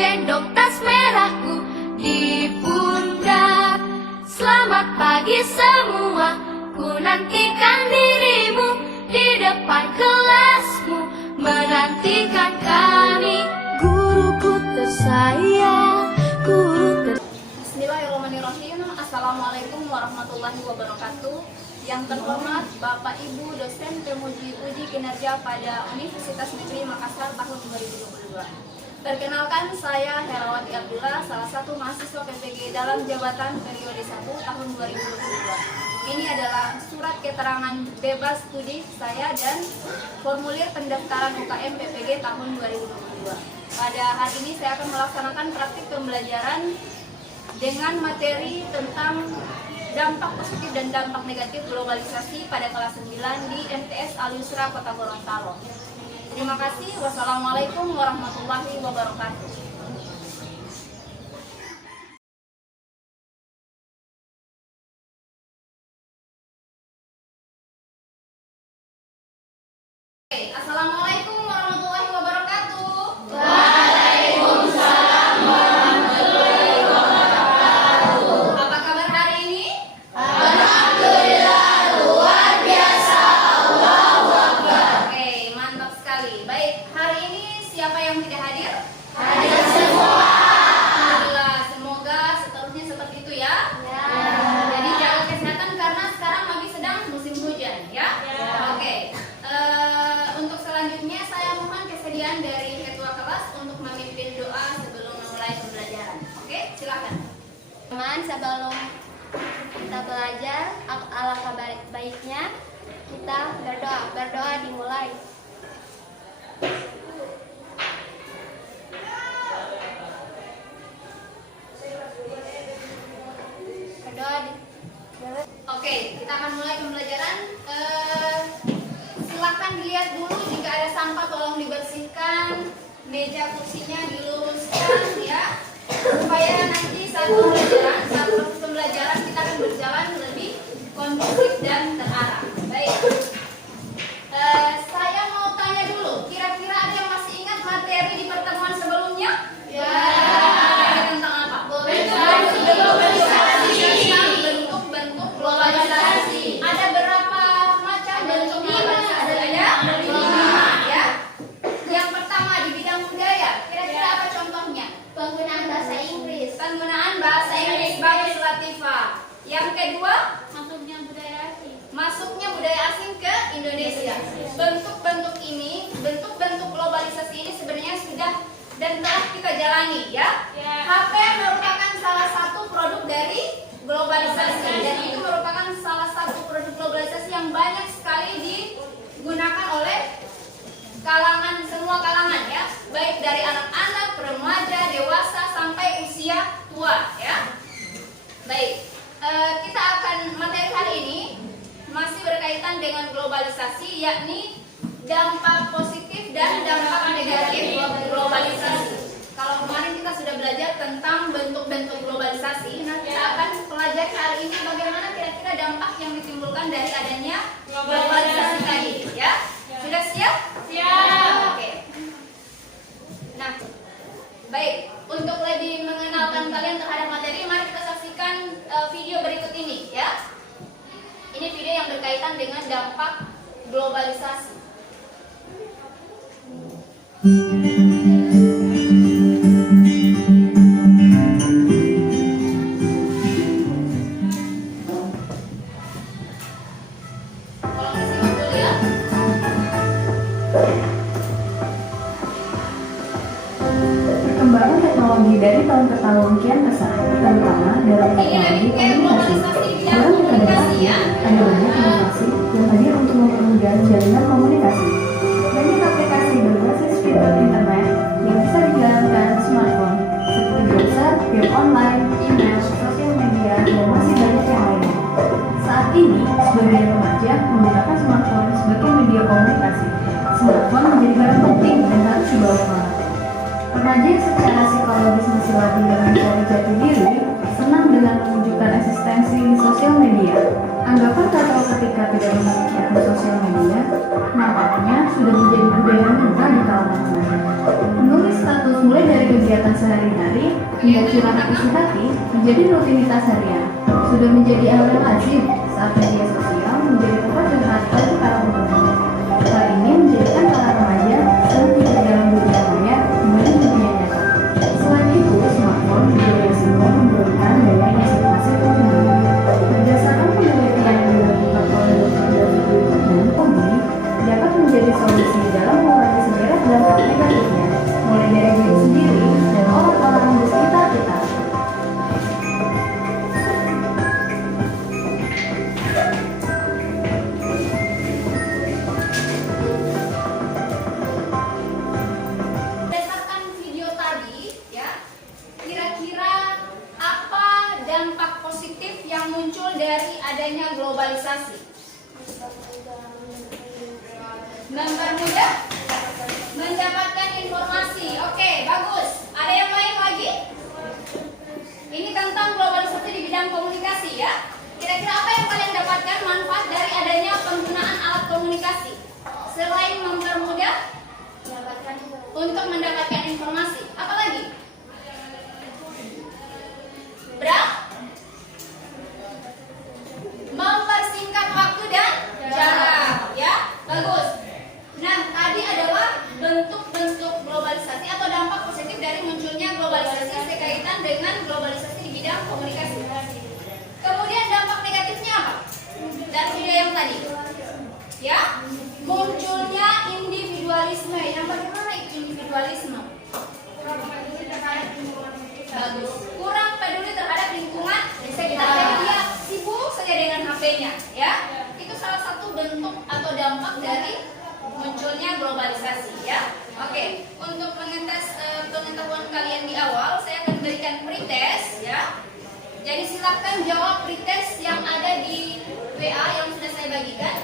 gendong tas merahku di pundak. Selamat pagi semua, ku nantikan dirimu di depan kelasmu, menantikan kami. Guruku tersayang, Bismillahirrahmanirrahim. Assalamualaikum warahmatullahi wabarakatuh. Yang terhormat Bapak Ibu dosen penguji uji kinerja pada Universitas Negeri Makassar tahun 2022. Perkenalkan, saya Herawati Abdullah, salah satu mahasiswa PPG dalam jabatan periode 1 tahun 2022. Ini adalah surat keterangan bebas studi saya dan formulir pendaftaran UKM PPG tahun 2022. Pada hari ini saya akan melaksanakan praktik pembelajaran dengan materi tentang dampak positif dan dampak negatif globalisasi pada kelas 9 di MTS Al-Yusra Kota Gorontalo. Terima kasih. Wassalamualaikum warahmatullahi wabarakatuh. Assalamualaikum warahmatullahi wabarakatuh. Waalaikumsalam warahmatullahi wabarakatuh. Apa kabar hari ini? Alhamdulillah, luar biasa. Allahu Akbar. Oke, mantap sekali. Baik, hari ini siapa yang tidak hadir? Hadir semua. Alhamdulillah, semoga seterusnya seperti itu ya. Jadi jaga kesehatan karena sekarang lagi sedang musim hujan ya. Oke. Untuk selanjutnya saya mohon kesediaan dari ketua kelas untuk memimpin doa sebelum memulai pembelajaran. Oke, silakan. Teman, sebelum kita belajar, alangkah baiknya kita berdoa. Berdoa dimulai. Berdoa Oke, kita akan mulai pembelajaran. Silakan dilihat dulu jika ada sampah tolong dibersihkan, meja kursinya diluruskan ya, supaya nanti saat proses pembelajaran kita akan berjalan lebih kondusif dan terarah. Baik. Saya mau tanya dulu, kira-kira ada yang masih ingat materi di pertemuan sebelumnya? Ya. Materi tentang apa? Bentuk-bentuk globalisasi. Ada berapa macam bentuk globalisasi? Ada 5 ya. Yang pertama di bidang budaya, kira-kira apa contohnya? penggunaan bahasa Inggris. Penggunaan bahasa Inggris, bagus Latifah. Yang kedua, masuknya budaya asing ke Indonesia. Bentuk-bentuk ini, bentuk-bentuk globalisasi ini sebenarnya sudah dan telah kita jalani ya. HP merupakan salah satu produk dari globalisasi dan itu merupakan salah satu produk globalisasi yang banyak sekali digunakan oleh semua kalangan ya, baik dari anak-anak, remaja, dewasa sampai usia tua ya. Baik, kita akan materi hari ini masih berkaitan dengan globalisasi, yakni dampak positif dan dampak negatif globalisasi. Kalau kemarin kita sudah belajar tentang bentuk-bentuk globalisasi, nah kita akan pelajari hari ini bagaimana kira-kira dampak yang ditimbulkan dari adanya globalisasi tadi ya. Sudah siap? Siap. Oke. Nah, baik, untuk lebih mengenalkan kalian terhadap materi, mari kita saksikan video berikut ini ya. Ini video yang berkaitan dengan dampak globalisasi. Perkembangan teknologi dari tahun ke tahun kian pesat, terutama dalam teknologi komunikasi. Dalam komunikasi, ada banyak inovasi yang hadir untuk mempermudah jalinan komunikasi. Banyak aplikasi berbasis fitur internet yang bisa dijalankan di smartphone, seperti browser, game online, email, sosial media, dan masih banyak yang lainnya. Saat ini, sebagian remaja menggunakan smartphone sebagai media komunikasi. Smartphone menjadi barang penting dan harus dibawa kemana. Remaja yang secara psikologis masih labil dengan mencari jati diri, senang dengan menunjukkan eksistensi di sosial media. Anggapan atau ketika tidak memiliki akun sosial media, nampaknya sudah menjadi budaya mudah di kalangan remaja. Menulis status mulai dari kegiatan sehari hingga curahan isi hati menjadi rutinitas harian. Sudah menjadi hal yang lazim saat media sosial menjadi tempat curhat bagi para pengguna. Hal ini menjadikan para remaja sering tidak dalam dunia maya dibanding dunia nyata. Selain itu, smartphone juga beresiko menurunkan daya konsentrasi pengguna. Berdasarkan penelitian yang dilakukan oleh Dr. David Wilson dan Tommy, dapat menjadi solusi dalam mengurangi sederet dampak negatifnya, mulai dari diri sendiri dan orang-orang di sekitar kita. Berdasarkan video tadi, ya, kira-kira apa dampak positif yang muncul dari adanya globalisasi? Mempermudah mendapatkan informasi. Oke, bagus. Ada yang lain lagi? Ini tentang globalisasi di bidang komunikasi, ya. Kira-kira apa yang kalian dapatkan manfaat dari adanya penggunaan alat komunikasi? Selain mempermudah untuk mendapatkan informasi, apa lagi? Mempersingkat waktu dan jarak, ya. Bagus. Nah, tadi adalah bentuk-bentuk globalisasi atau dampak positif dari munculnya globalisasi berkaitan dengan globalisasi di bidang komunikasi. Kemudian dampak negatifnya apa? Dari video yang tadi, ya, munculnya individualisme. Yang bagaimana itu individualisme? Bagus. Kurang peduli terhadap lingkungan di sekitar. Jadi dia sibuk saja dengan HP-nya, ya. Itu salah satu bentuk atau dampak dari munculnya globalisasi, ya. Oke, untuk mengetes pengetahuan kalian di awal, saya akan berikan pretest, ya. Jadi silakan jawab pretest yang ada di WA yang sudah saya bagikan.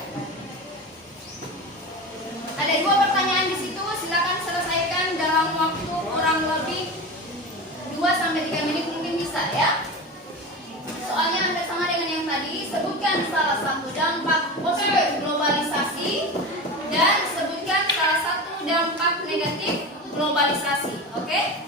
Ada 2 pertanyaan di situ, silakan selesaikan dalam waktu kurang lebih 2-3 menit mungkin bisa, ya. Soalnya hampir sama dengan yang tadi. Sebutkan salah satu dampak positif globalisasi dan sebutkan salah satu dampak negatif globalisasi. Oke?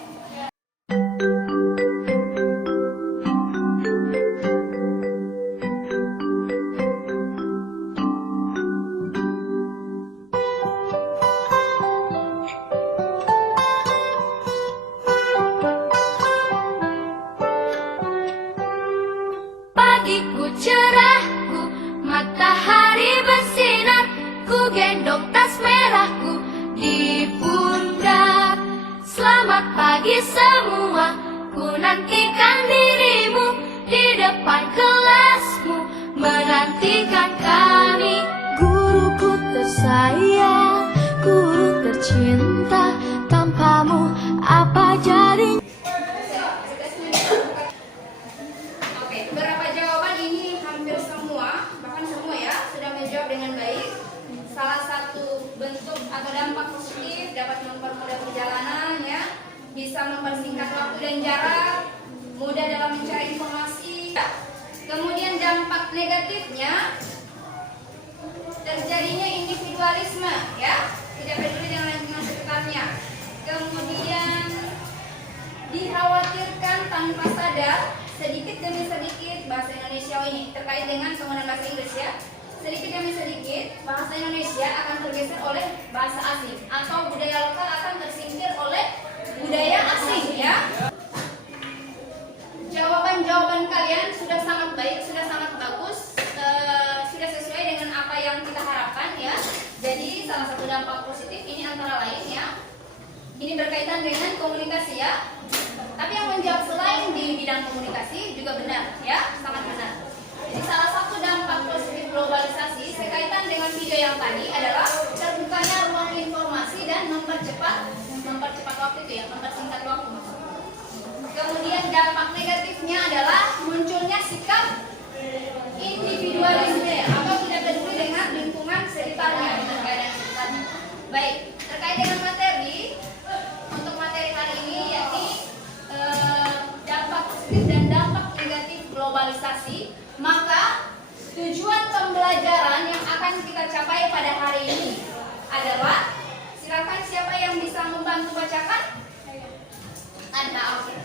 Pagiku cerahku, matahari bersinar, ku gendong tas merahku di pundak. Selamat pagi semua, ku nantikan dirimu di depan kelasmu, menantikan kami. Guruku tersayang, guru tercinta, tanpamu apa jadinya? Oke, beberapa jawaban ini hampir semua, bahkan semua, ya, sudah menjawab dengan baik. Salah satu bentuk atau dampak positif dapat mempermudah perjalanan, ya, bisa mempersingkat waktu dan jarak, mudah dalam mencari informasi. Kemudian dampak negatifnya terjadinya individualisme, ya, tidak peduli dengan lingkungan sekitarnya. Kemudian dikhawatirkan tanpa sadar sedikit demi sedikit bahasa Indonesia ini terkait dengan penggunaan bahasa Inggris, ya. Sedikit demi sedikit bahasa Indonesia akan tergeser oleh bahasa asing atau budaya lokal akan tersingkir oleh budaya asing, ya. Jawaban-jawaban kalian sudah sangat baik, sudah sangat bagus, sudah sesuai dengan apa yang kita harapkan, ya. Jadi salah satu dampak positif ini antara lain, ya, ini berkaitan dengan komunikasi, ya. Tapi yang menjawab selain di bidang komunikasi juga benar, ya, sangat benar. Jadi salah satu dampak positif globalisasi berkaitan dengan video yang tadi adalah terbukanya ruang informasi dan mempercepat waktu itu, ya, mempersingkat waktu. Kemudian dampak negatifnya adalah munculnya sikap individualisme atau tidak peduli dengan lingkungan sekitarnya, terkait dengan sekitarnya. Baik, terkait dengan materi, untuk materi hari ini yakni dampak positif dan dampak negatif globalisasi. Maka tujuan pembelajaran yang akan kita capai pada hari ini adalah, silakan siapa yang bisa membantu bacakan? Anda, oke.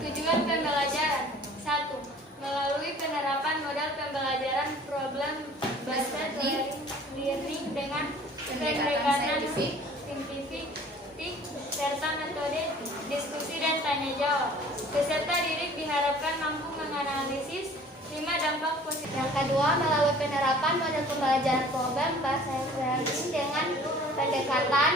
Tujuan pembelajaran 1. Melalui penerapan model pembelajaran problem based learning dengan pendekatan saintifik serta metode diskusi dan tanya jawab. Peserta didik diharapkan mampu menganalisis 5 dampak positif. Yang kedua, melalui penerapan model pembelajaran problem bahasa learning dengan pendekatan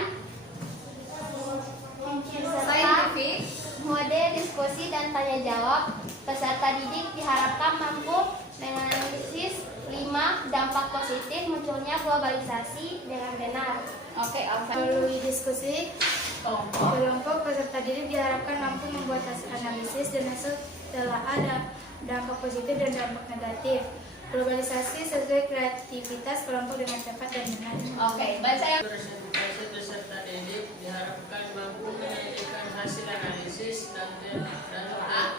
serta Saintifik. mode diskusi dan tanya jawab, peserta didik diharapkan mampu menganalisis 5 dampak positif munculnya globalisasi dengan benar. Oke, Alfa. Melalui diskusi kelompok, peserta didik diharapkan mampu membuat analisis dan hasil telah ada dampak positif dan dampak negatif. Globalisasi sesuai kreativitas kelompok dengan cepat dan benar. Oke, baca yang Presentasi peserta didik diharapkan mampu menyajikan hasil analisis dan telah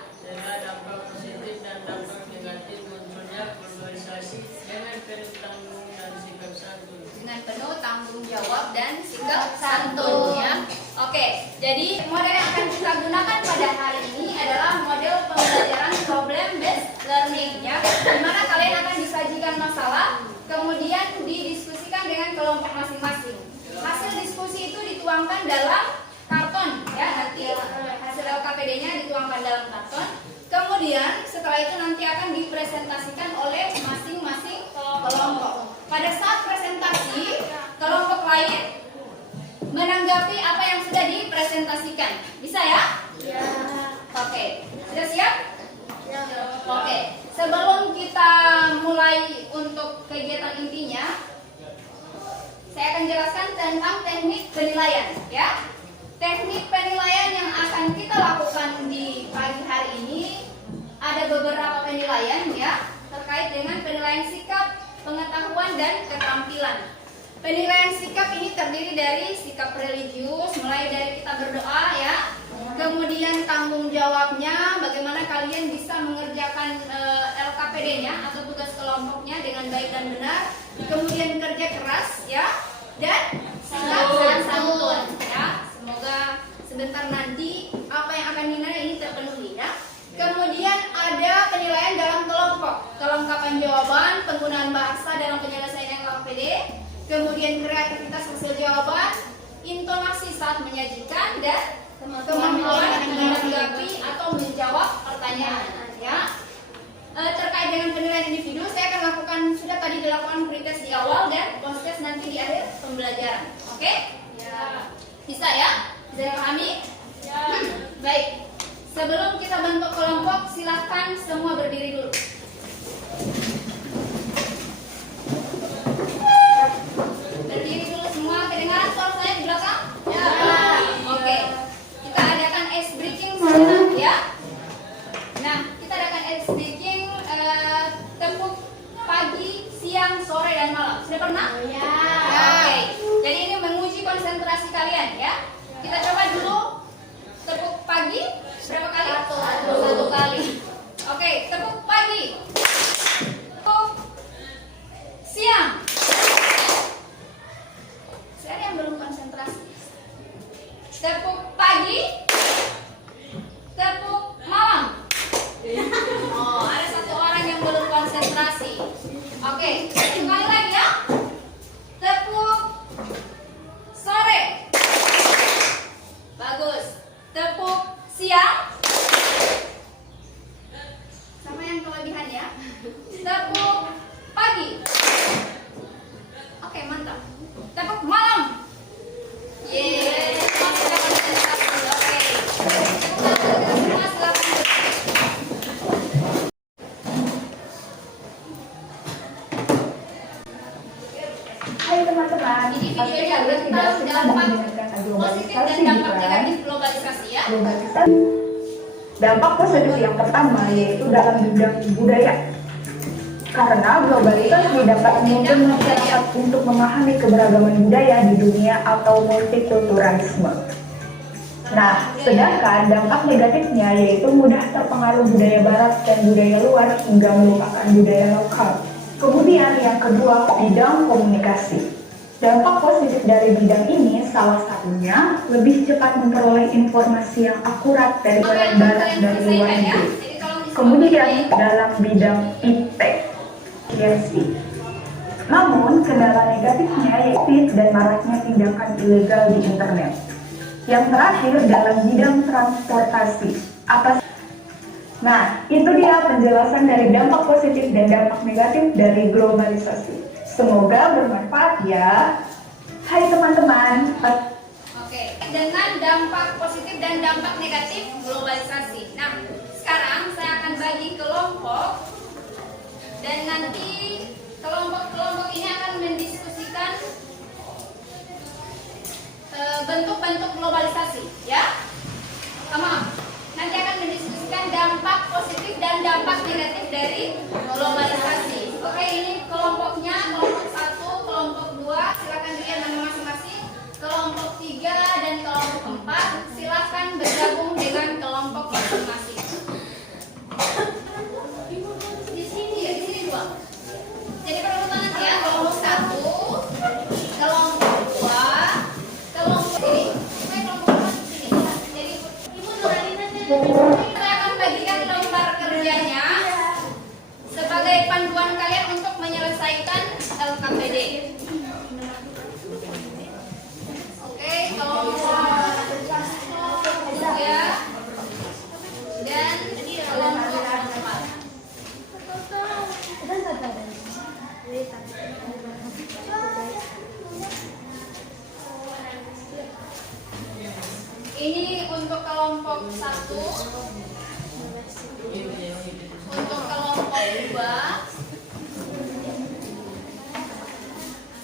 dampak positif dan dampak negatif munculnya globalisasi dengan penuh tanggung dan sikap santun. dengan penuh tanggung jawab dan sikap santun ya. Oke, jadi model yang akan kita gunakan pada hari ini adalah model pembelajaran problem based learning ya. Di mana kalian akan disajikan masalah, kemudian didiskusikan dengan kelompok masing-masing. Hasil diskusi itu dituangkan dalam karton ya, nanti hasil LKPD-nya dituangkan dalam karton. Kemudian setelah itu nanti akan dipresentasikan oleh masing-masing kelompok. Pada saat presentasi, kelompok lain menanggapi apa yang sudah dipresentasikan. Bisa ya? Ya. Oke, sudah siap? Oke, sebelum kita mulai untuk kegiatan intinya, saya akan jelaskan tentang teknik penilaian ya. Teknik penilaian yang akan kita lakukan di pagi hari ini ada beberapa penilaian ya, terkait dengan penilaian sikap, pengetahuan dan keterampilan. Penilaian sikap ini terdiri dari sikap religius, mulai dari kita berdoa ya. Kemudian tanggung jawabnya, bagaimana kalian bisa mengerjakan LKPD-nya atau tugas kelompoknya dengan baik dan benar. Kemudian kerja keras ya, dan sikap dan santun ya. Semoga sebentar nanti apa yang akan dinilai ini terpenuhi ya. Kemudian ada penilaian dalam kelompok, kelengkapan jawaban, penggunaan bahasa dalam penyelesaian LKPD, kemudian kreativitas hasil jawaban, intonasi saat menyajikan, dan kemampuan menanggapi atau menjawab pertanyaan ya. Terkait dengan penilaian individu, saya akan lakukan, sudah tadi dilakukan pretest di awal dan post-test nanti di akhir pembelajaran. Oke? Ya. Bisa ya? Bisa dipahami? Ya. Baik. Sebelum kita bentuk kelompok, silahkan semua berdiri dulu. Berdiri dulu semua. Kedengaran suara saya di belakang? Ya. Oke. Kita adakan ice breaking sekarang ya. Nah, kita adakan ice breaking tepuk pagi, siang, sore, dan malam. Sudah pernah? Ya. Oke. Jadi ini menguji konsentrasi kalian ya. Kita coba dulu tepuk pagi berapa kali? Satu kali. Oke, tepuk pagi. Tepuk siang. Saya yang belum konsentrasi. Tepuk pagi. Tepuk malam. Oh, ada satu orang yang belum konsentrasi. Oke, satu kali lagi ya. Tepuk sore. Bagus. Tepuk siang. Sama yang kelebihan ya. Tepuk pagi. Oke, mantap. Tepuk malam. Yeay, sudah konsentrasi. Oke. Semua silakan. Hai teman-teman, Jadi pasti videonya kalian tidak tentang suka dampak mendengarkan positif globalisasi dan dampak bukan? negatif globalisasi ya. Globalisasi. Dampak positif yang pertama yaitu dalam bidang budaya. Karena globalisasi dapat menuntun masyarakat untuk memahami keberagaman budaya di dunia atau multikulturalisme. Nah, sedangkan dampak negatifnya yaitu mudah terpengaruh budaya barat dan budaya luar hingga melupakan budaya lokal. Kemudian yang kedua, bidang komunikasi. Dampak positif dari bidang ini salah satunya lebih cepat memperoleh informasi yang akurat dari balas dari luar negeri. Kemudian dalam bidang IP, namun kendala negatifnya yaitu dan maraknya tindakan ilegal di internet. Yang terakhir dalam bidang transportasi. Nah, itu dia penjelasan dari dampak positif dan dampak negatif dari globalisasi. Semoga bermanfaat ya. Hai teman-teman. Oke, dengan dampak positif dan dampak negatif globalisasi. Nah, sekarang saya akan bagi kelompok dan nanti kelompok-kelompok ini akan mendiskusikan bentuk-bentuk globalisasi, ya. Sama. Nanti akan mendiskusikan dampak positif dan dampak negatif dari globalisasi. Oke, ini kelompoknya, kelompok 1, kelompok 2, silakan dilihat nama masing-masing. Kelompok 3 dan kelompok 4, silakan bergabung dengan kelompok masing-masing. Di sini 2. Jadi perututan ya, kelompok 1, kelompok 2, kelompok ini. Saya akan bagikan lembar kerjanya sebagai panduan kalian untuk menyelesaikan LKPD. Oke, kelompok 3 dan kelompok 4. Ini untuk kelompok 1, untuk kelompok 2,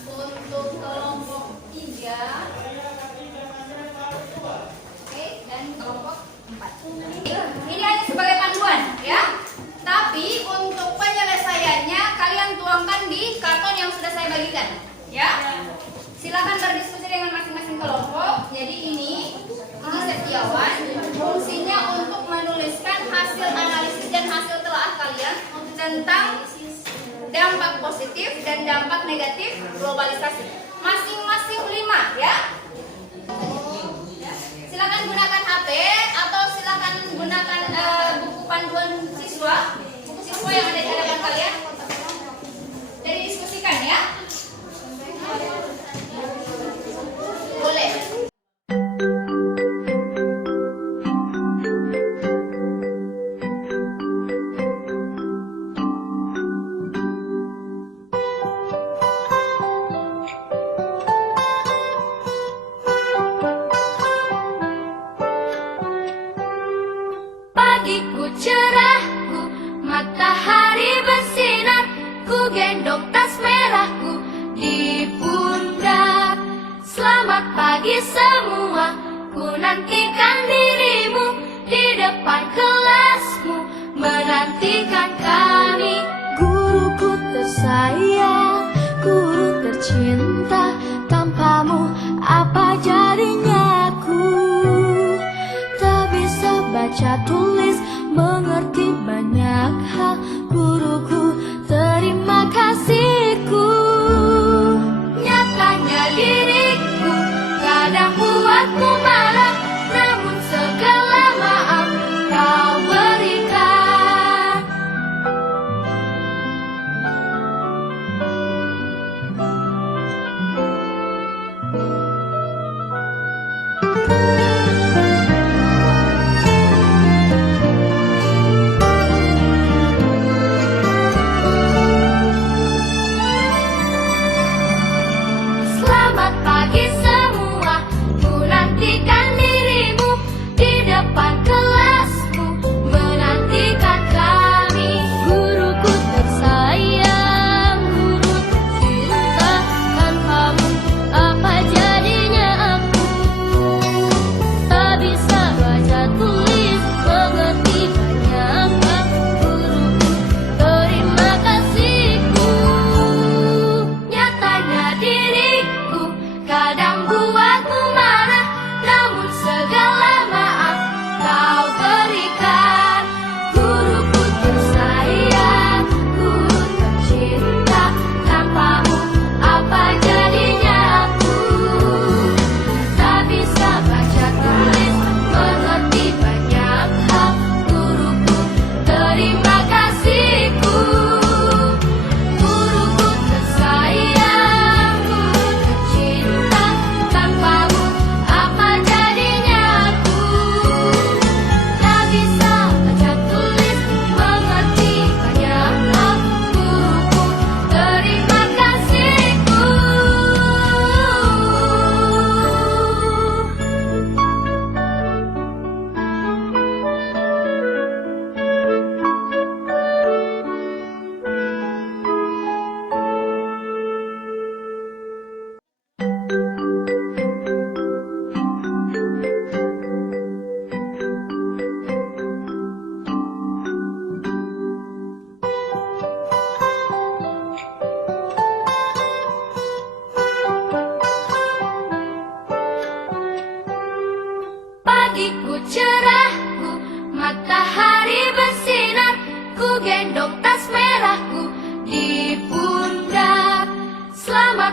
untuk kelompok 3, oke, dan kelompok 4. Ini hanya sebagai panduan, ya. Tapi untuk penyelesaiannya kalian tuangkan di karton yang sudah saya bagikan, ya. Silakan berdiskusi dengan masing-masing kelompok. Jadi ini Setiawan, fungsinya untuk menuliskan hasil analisis dan hasil telaah kalian tentang dampak positif dan dampak negatif globalisasi. Masing-masing 5, ya. Silakan gunakan HP atau silakan gunakan buku panduan siswa, buku siswa yang ada di hadapan kalian. Jadi diskusikan, ya. Boleh. Pagiku cerahku, matahari bersinar, ku gendong tas merahku di pundak. Selamat pagi semua, ku nantikan dirimu di depan kelasmu, menantikan kami. Guruku tersayang, guru tercinta, tanpamu apa jadinya aku? Tak bisa baca tulis, mengerti banyak hal, guruku terima kasihku. Nyatanya diriku kadang buatmu marah, namun segala maaf kau berikan.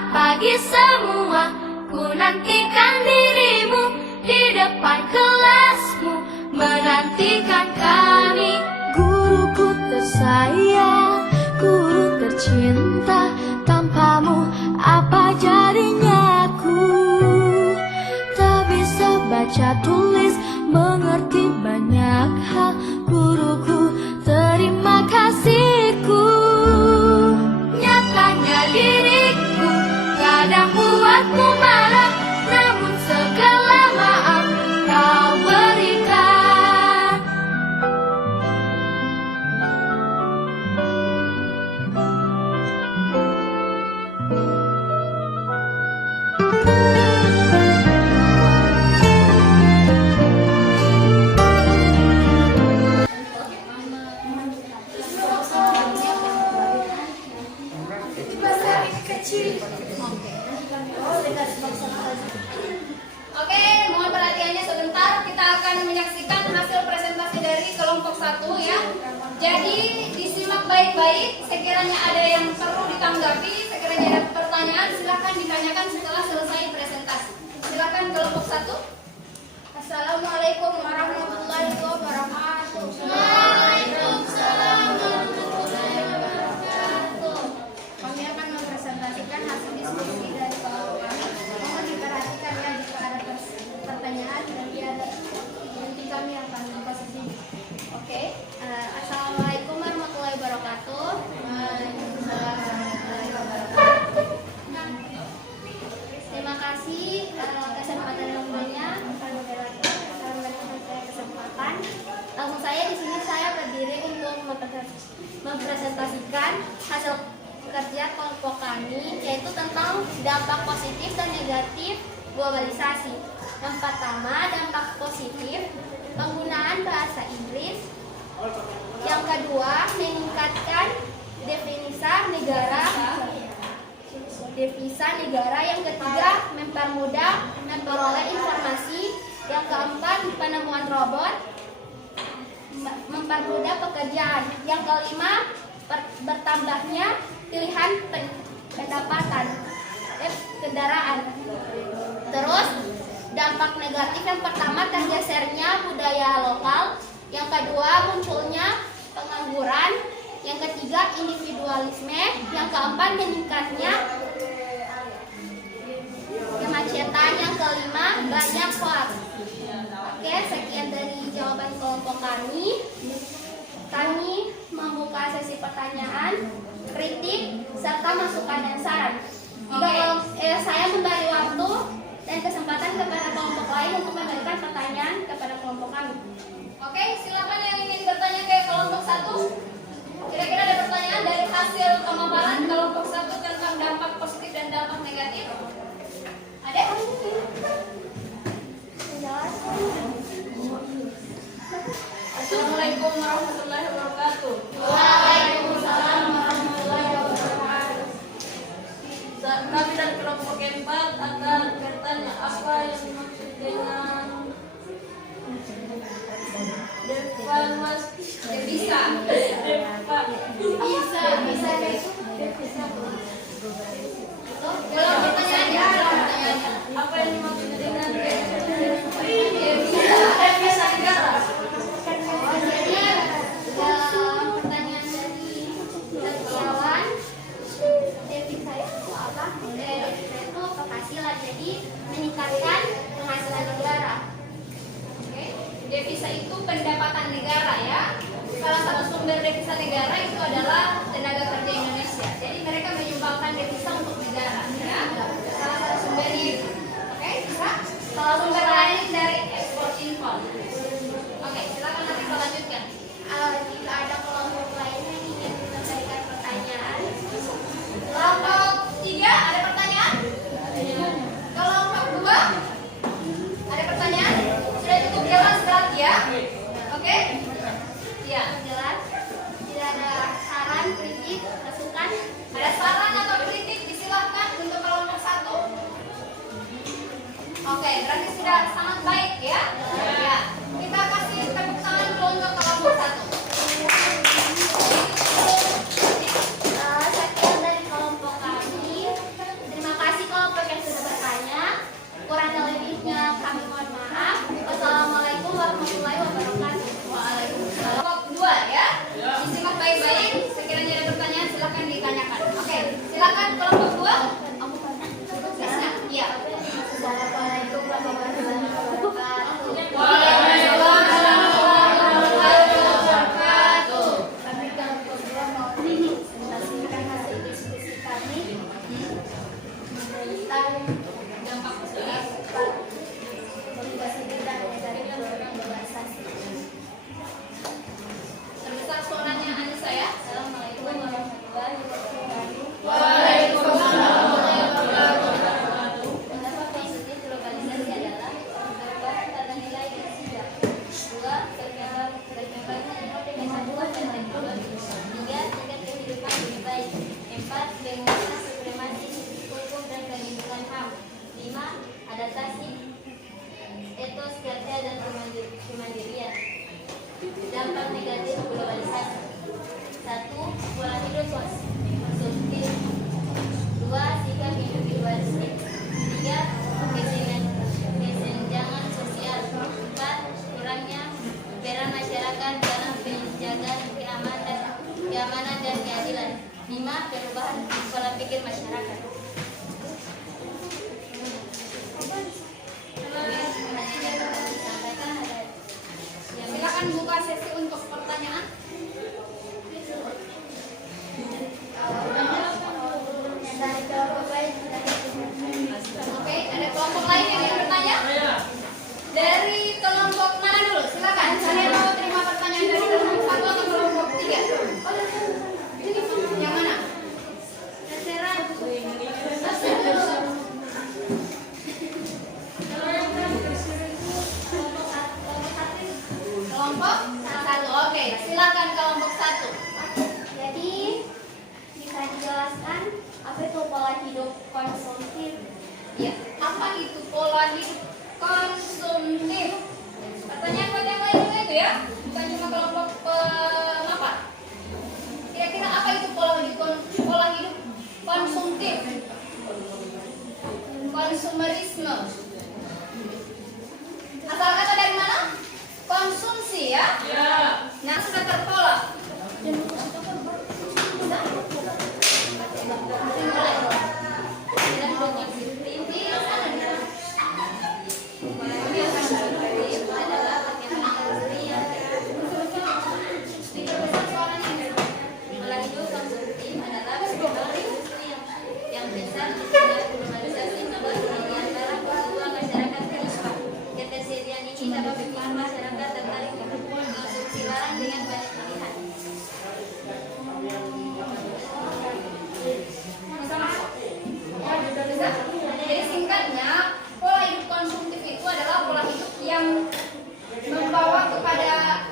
pagi semua, ku nantikan dirimu di depan kelasmu, menantikan kami. Guruku tersayang, guru tercinta, tanpamu apa jadinya aku? Tak bisa baca tulis, mengerti banyak hal. Guruku, terima kasihku. Nyatanya diriku kadang buatmu marah, namun segala maaf kau berikan. Oke, mohon perhatiannya sebentar. Kita akan menyaksikan hasil presentasi dari kelompok 1 ya. Jadi disimak baik-baik. Sekiranya ada yang perlu ditanggapi, sekiranya ada pertanyaan, silakan ditanyakan setelah selesai presentasi. Silakan kelompok 1. Assalamualaikum warahmatullahi wabarakatuh. Waalaikumsalam warahmatullahi wabarakatuh. Kami akan mempresentasikan hasil diskusi dari kelompok kami. Mohon diperhatikan ya, jika ada pertanyaan nanti kami akan memposisi. Oke, Assalamualaikum warahmatullahi wabarakatuh. Waalaikumsalam warahmatullahi wabarakatuh. Terima kasih kesempatan yang banyak. Kesempatan. Langsung saya di sini saya berdiri untuk mempresentasikan hasil kerja kelompok kami, yaitu tentang dampak positif dan negatif globalisasi. Yang pertama, dampak positif penggunaan bahasa Inggris. Yang kedua, meningkatkan devisa negara. Yang ketiga, mempermudah memperoleh informasi. Yang keempat, penemuan robot, mempermudah pekerjaan. Yang kelima, bertambahnya pilihan pendapatan kendaraan. Terus dampak negatif yang pertama, tergesernya budaya lokal. Yang kedua, munculnya pengangguran. Yang ketiga, individualisme. Yang keempat, meningkatnya kemacetan. Yang kelima, banyak hoax. Oke, sekian dari jawaban kelompok kami. Kami membuka sesi pertanyaan, kritik, serta masukan dan saran. Saya memberi waktu dan kesempatan kepada kelompok lain untuk memberikan pertanyaan kepada kelompok kami. Oke, silakan yang ingin bertanya ke kelompok 1. Kira-kira ada pertanyaan dari hasil pemaparan kelompok 1 tentang dampak positif dan dampak negatif? Ada? Assalamualaikum warahmatullahi wabarakatuh. Waalaikumsalam warahmatullahi wabarakatuh. Kami dari kelompok 4 akan bertanya apa yang dimaksud dengan devaluasi. Devisa. Kalau pertanyaannya, Apa yang dimaksud dengan devisa negara. Jadi pertanyaan dari kawan, devisa itu apa? Devisa itu penghasilan, jadi meningkatkan penghasilan negara. Oke, devisa itu pendapatan negara ya. Salah satu sumber devisa negara itu adalah tenaga kerja Indonesia. Jadi mereka menyumbangkan devisa untuk negara ya. Salah satu sumbernya itu. Oke, bisa? Salah sumber lain dari ekspor impor. Oke, silakan nanti kita lanjutkan. Jika ada kelompok lain yang ingin memberikan pertanyaan, Kelompok 3 ada pertanyaan? Kelompok 2 ada pertanyaan? Sudah cukup jelas berarti ya? Oke? Iya. jelas tidak ada saran, kritik, masukan. Ada saran atau kritik? Disilahkan untuk kelompok 1. Oke, berarti sudah sangat baik ya? Ya. Kita kasih tepuk tangan dulu untuk kelompok 1. Sekian dari kelompok kami. Terima kasih. tentang dampak positif dan negatif program globalisasi. Terbesar suaranya Anissa ya. Assalamualaikum warahmatullahi wabarakatuh. Waalaikumsalam warahmatullahi wabarakatuh. Dampak positif globalisasi adalah perubahan tata nilai dan sikap. 2. Berkembangnya informasi pengetahuan dan teknologi. 3. Tingkat kehidupan lebih baik. 4. Penguatan supremasi hukum dan perlindungan HAM. 5. Adaptasi etos kerja dan kemandirian. Dampak negatif globalisasi. 1. Pola hidup konsumtif. 2. Sikap individualistik. 3. Kesenjangan sosial. 4. Kurangnya peran masyarakat dalam menjaga keamanan dan keadilan. 5. Perubahan pola pikir masyarakat. Silakan buka sesi untuk pertanyaan. Oke, ada kelompok lain yang ingin bertanya? Dari kelompok mana dulu? Silakan. Saya mau terima pertanyaan dari kelompok 1 atau kelompok 3? Yang mana? Kelompok 1. Oke, silakan kelompok 1. Jadi bisa dijelaskan apa itu pola hidup konsumtif? Ya, apa itu pola hidup konsumtif? Pertanyaan buat yang lain juga itu ya, bukan cuma kelompok pemapat. Kira-kira apa itu pola hidup konsumtif? Konsumerisme. Asal kata dari mana? Konsumsi ya? Nah, sudah terpola. Pola hidup konsumtif adalah perkembangan industri yang besar di tengah globalisasi membuat di antara kebutuhan masyarakat meningkat. Ketersediaan ini dapat bikin masyarakat tertarik mengkonsumsi barang dengan banyak pilihan. Jadi singkatnya, pola hidup konsumtif itu adalah pola hidup yang membawa kepada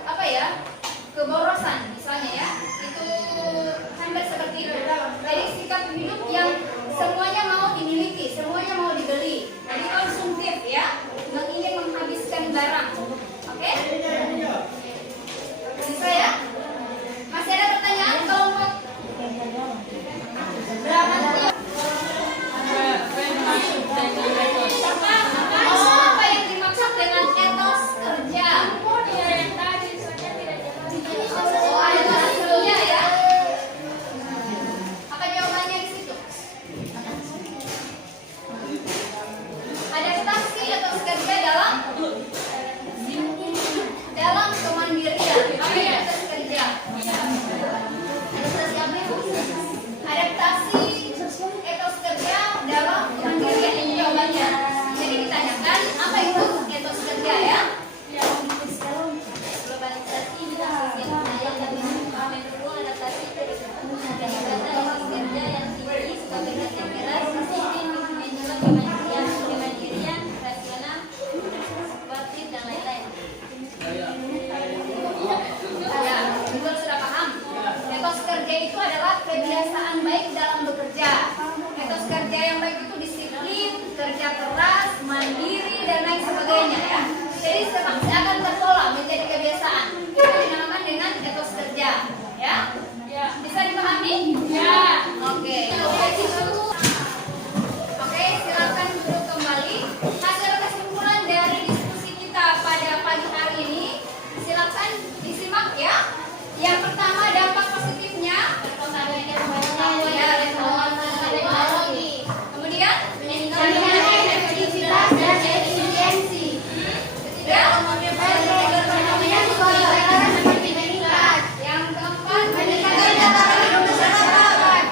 apa ya? Keborosan misalnya ya. Itu hampir seperti itu. Jadi sikap hidup yang semuanya mau dimiliki, semuanya mau dibeli. Jadi konsumtif ya, ingin menghabiskan barang. Oke? Bisa ya? Masih ada pertanyaan kelompok berapa? Oh, apa yang dimaksud dengan etos kerja? Oh, adaptasi dunia ya? Apa jawabannya di situ? Adaptasi etos kerja dalam kemandirian. Apa ya etos kerja? Adaptasi apa itu? Adaptasi etos kerja dalam kemandirian, ini jawabannya. Jadi ditanyakan apa itu etos kerja ya? Globalisasi bidang sosial budaya dan mendukung adaptasi peningkatan etos kerja yang tinggi sebagai yang keras, disiplin, manajemen kemandirian, rasional, sportif dan lain-lain. Ya, Ibu sudah paham. Etos kerja itu adalah kebiasaan baik dalam bekerja. Etos kerja yang baik itu disiplin, kerja keras, mandiri dan lain sebagainya ya. Jadi pasti akan terpola menjadi kebiasaan. Itu dinamakan dengan etos kerja, ya? Bisa dipahami? Ya. Oke. Oke, silakan duduk kembali. Hasil kesimpulan dari diskusi kita pada pagi hari ini, silakan disimak ya. Yang pertama, dampak positifnya. Ya, teknologi. Kemudian, peningkatan efektivitas dan efisiensi. Ketiga, perekonomian juga semakin meningkat. Yang keempat, peningkatan daya tarik masyarakat.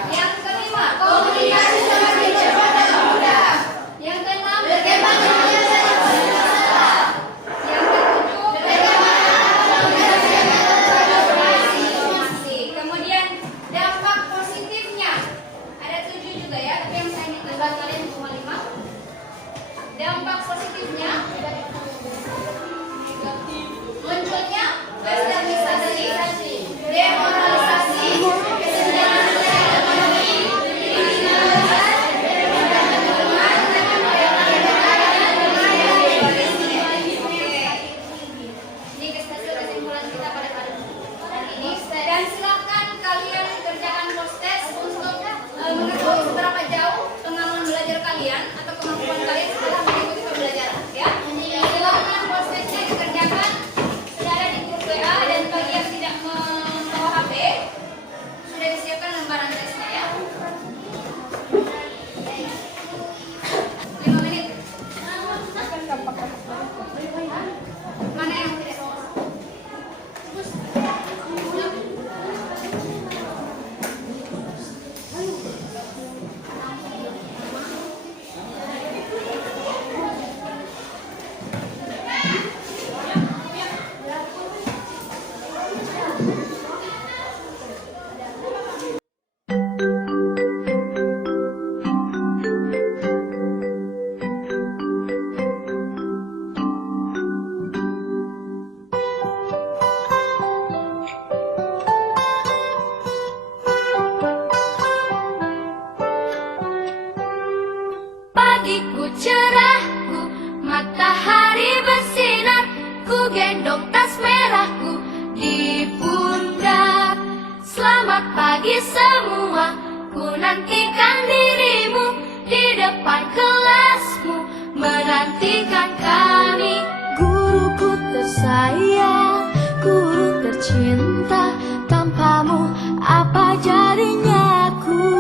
pagi semua, ku nantikan dirimu di depan kelasmu, menantikan kami. Guruku tersayang, guru tercinta, tanpamu apa jadinya aku?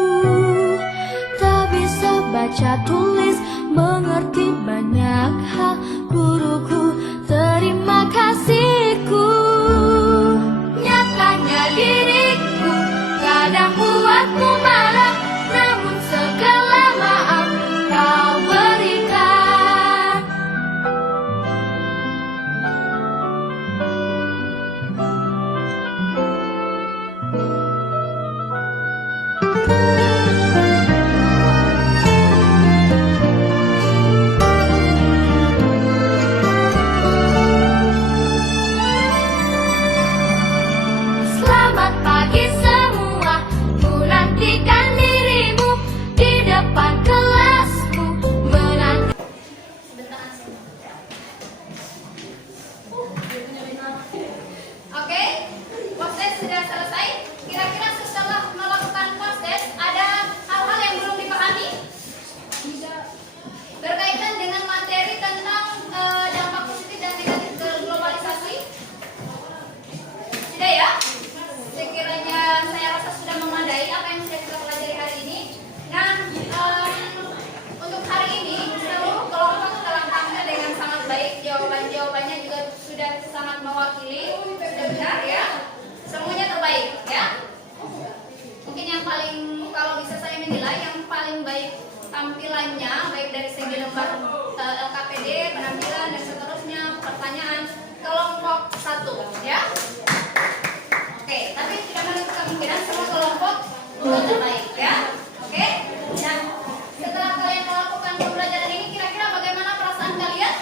Tak bisa baca tulis, mengerti banyak hal. Guruku, terima kasihku. Nyatanya diriku kadang buatmu marah, namun segala maaf kau berikan. Selamat pagi semua, ku nantikan dirimu di depan kelasmu, menanti. Oke, proses sudah selesai. Kira-kira setelah melakukan proses ada hal-hal yang belum dipahami berkaitan dengan materi tentang dampak positif dan negatif globalisasi. Sudah ya? Sekiranya saya rasa sudah memadai apa yang sudah kita pelajari hari ini. Nah, untuk hari ini seluruh kelompok telah tampil dengan sangat baik. Jawabannya juga sudah sangat mewakili. Sudah benar ya? Semuanya terbaik ya? Mungkin yang paling, kalau bisa saya menilai, yang paling baik tampilannya, baik dari segi lembar LKPD, penampilan dan seterusnya, pertanyaan, kelompok 1 ya? Oke, tapi tidak menutup kemungkinan semua kelompok juga terbaik ya? Oke? Nah, setelah kalian melakukan pembelajaran ini, kira-kira bagaimana perasaan kalian?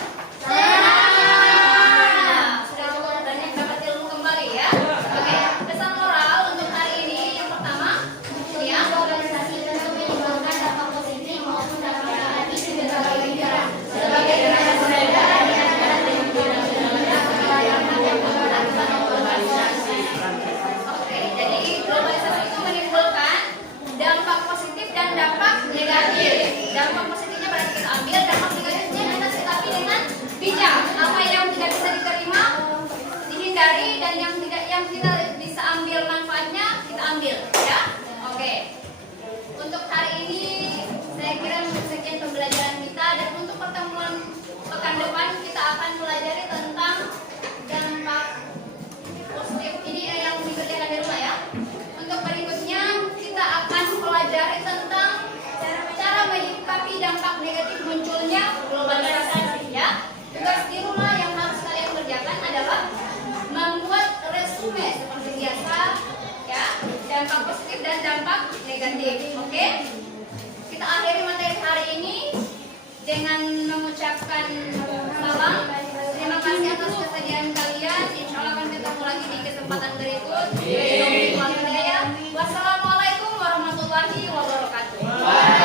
Sudah cukup banyak dapat ilmu kembali ya? Oke, pesan moral untuk hari ini yang pertama, ya. Globalisasi tentu menimbulkan dampak positif maupun dampak negatif sebagai negara. Oke, jadi globalisasi itu menimbulkan dampak positif dan dampak negatif. Dampak positifnya berarti kita ambil, dampak negatifnya kita sikapi dengan bijak. Apa yang tidak bisa diterima dihindari, dan yang kita bisa ambil manfaatnya kita ambil, ya. Oke. Untuk hari ini saya kira sekian pembelajaran kita, dan untuk pertemuan pekan depan kita akan pelajari tentang dampak positif ini yang dikerjakan di rumah ya. Untuk berikutnya kita akan pelajari tentang cara menyikapi dampak negatif munculnya globalisasi ya. Tugas di rumah yang harus kalian kerjakan adalah membuat resume seperti biasa ya, dampak positif dan dampak negatif. Oke? Kita akhiri materi hari ini dengan mengucapkan salam. Terima kasih atas kesediaan kalian. Insya Allah akan ketemu lagi di kesempatan berikut. Wassalamualaikum warahmatullahi wabarakatuh.